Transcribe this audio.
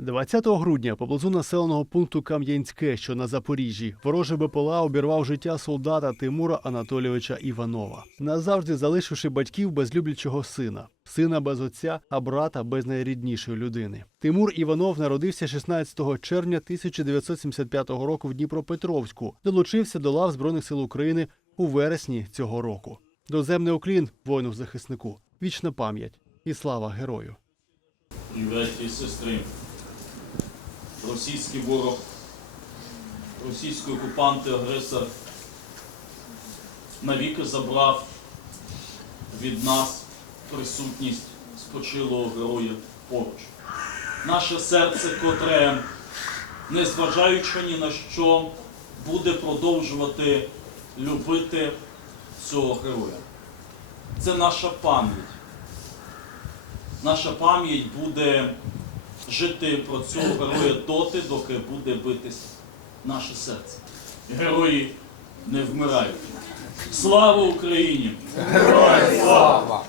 20 грудня поблизу населеного пункту Кам'янське, що на Запоріжжі, ворожий БПЛА обірвав життя солдата Тимура Анатолійовича Іванова, назавжди залишивши батьків без люблячого сина, сина без отця, а брата без найріднішої людини. Тимур Іванов народився 16 червня 1975 року в Дніпропетровську, долучився до лав Збройних сил України у вересні цього року. Доземний уклін воїну захиснику, вічна пам'ять і слава герою. і сестри. Російський ворог, російський окупант і агресор навіки забрав від нас присутність спочилого героя поруч. Наше серце, котре, незважаючи ні на що, буде продовжувати любити цього героя. Це наша пам'ять наша пам'ять буде жити про цього героя доти, доки буде битись наше серце. Герої не вмирають. Слава Україні! Героям слава!